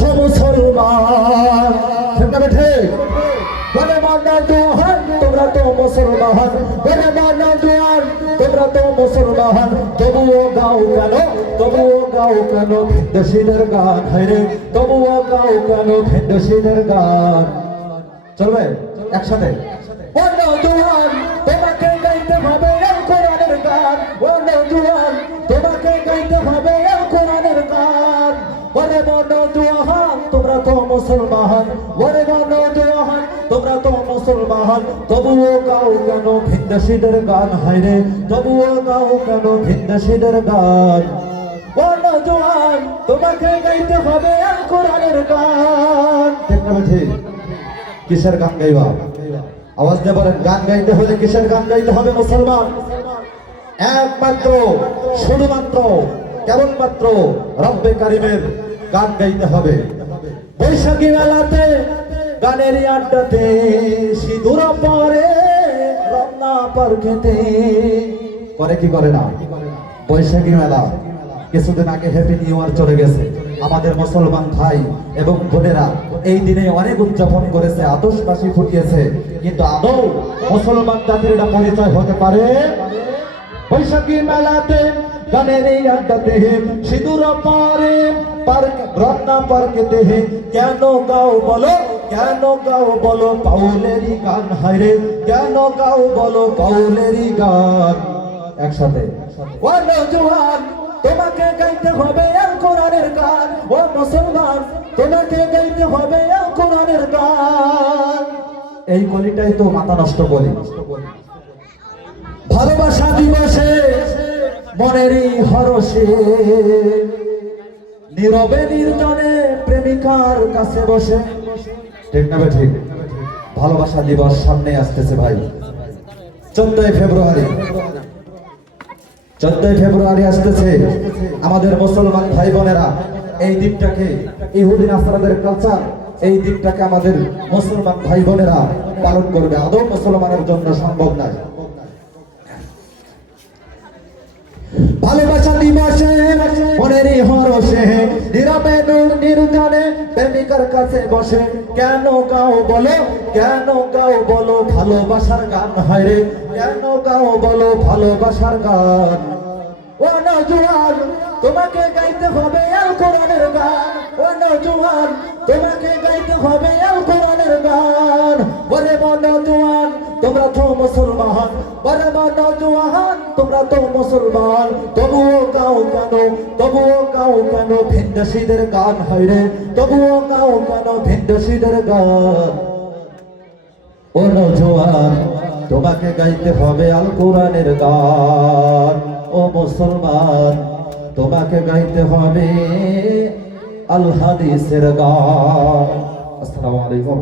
তো মুসলমান। ঠিক না ঠিক বলে মানা দোহান তোমরা তো মুসলমান। বলে মানা দোহান তোমরা তো মুসলমান। তবুও গাও কেন? তবুও গাও কেন? দেশিদের গান হাইরে তবুও গাও কেন? দেশিদের গান। চলবে? একসাথে? তোমাকে গাইতে হবে কোরআনের গান। অন্য দোহান ওরে মন দোহান তোমরা তো মুসলমান, তবুও গাও কেন ভিন্নশীদের গান হাইরে তবুও গাও কেন ভিন্নশীদের গান? দোহান তোমাকে গাইতে হবে কোরআনের গান। কিসের গান গাইবা? আওয়াজ দিয়ে বলেন, গান গাইতে হলে কিসের গান গাইতে হবে মুসলমান? একমাত্র, শুধুমাত্র, কেবলমাত্র রব্বে কারিমের গান গাইতে হবে। বৈশাখী মেলাতে গানের আড্ডাতে সিঁদুর পরে রমনা পার্কেতে করে কি করে না? বৈশাখী মেলা কিছুদিন আগে হ্যাপি নিউ ইয়ার চলে গেছে। আমাদের মুসলমান ভাই এবং বোনেরা এই দিনে অনেক উদযাপন করেছে আতশবাসী ফুটিয়েছে। কিন্তু আদৌ মুসলমান জাতির এটা পরিচয় হতে পারে? বৈশাখী মেলাতে গানের আড্ডাতে সিঁদুর পরে, পার্ক, রত্না পার্কেতে কেন গাও বলো, কেন গাও বলো গান কেন গাও বলো গান। একসাথে। তোমাকে গাইতে হবে কোরআনের গান। ও মুসলমান, তোমাকে গাইতে হবে কোরআনের গান। এই কলিটাই তো মাথা নষ্ট করি। ভালোবাসা দিবসে মনেরই হরসে নীরবে নির্জনে প্রেমিকার কাছে বসে। ঠিক না ঠিক? ভালোবাসা দিবস সামনে আসতেছে ভাই। চোদ্দই ফেব্রুয়ারি। চোদ্দই ফেব্রুয়ারি আসতেছে। আমাদের মুসলমান ভাই বোনেরা, এই দিনটাকে ইহুদিন আসরাদের কালচার এই দিনটাকে আমাদের মুসলমান ভাই বোনেরা পালন করবে। আদৌ মুসলমানের জন্য সম্ভব নয় ভালোবাসা দিবসে মনের হরসে নির্জনে প্রেমিকার কাছে বসে। কেন গাও বলো, কেন গাও বলো ভালোবাসার গান হয় রে। কেন গাও বলো ভালোবাসার গান। ও নজওয়ান তোমাকে গাইতে হবে আল কোরআনের গান। ও নজওয়ান তোমাকে গাইতে হবে আল কোরআনের গান। ওরে নজওয়ান তোমরা তো মুসলমান ওরে নজওয়ান তোমরা তো মুসলমান। তবুও গাও কেন, তবুও গাও কেন ভিন্নশীদের গান হয় রে? তবুও গাও কেন ভিন্নশীদের গান? ও নজওয়ান তোমাকে গাইতে হবে আল কোরআনের গান। ও মুসলমান, তোমাকে গাইতে হবে আল হাদিসের গান। আসসালামু আলাইকুম।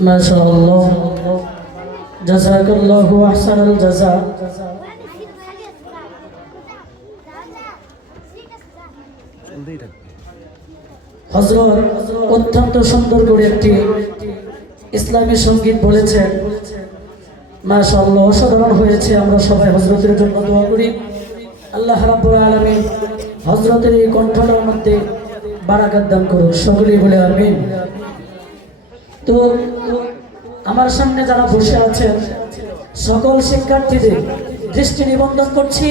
ما شاء الله جزاك الله أحسن الجزاء হজরত অত্যন্ত সুন্দর করে একটি ইসলামী সঙ্গীত বলেছেন মাশাআল্লাহ অসাধারণ হয়েছে আমরা সবাই হজরতের জন্য দোয়া করি আল্লাহ রাব্বুল আলামিন হজরতের এই কণ্ঠটার মধ্যে বারাকাত দান করুন সকলেই বলে আমিন তো আমার সামনে যারা বসে আছেন সকল শিক্ষার্থীদের দৃষ্টি নিবন্ধন করছি।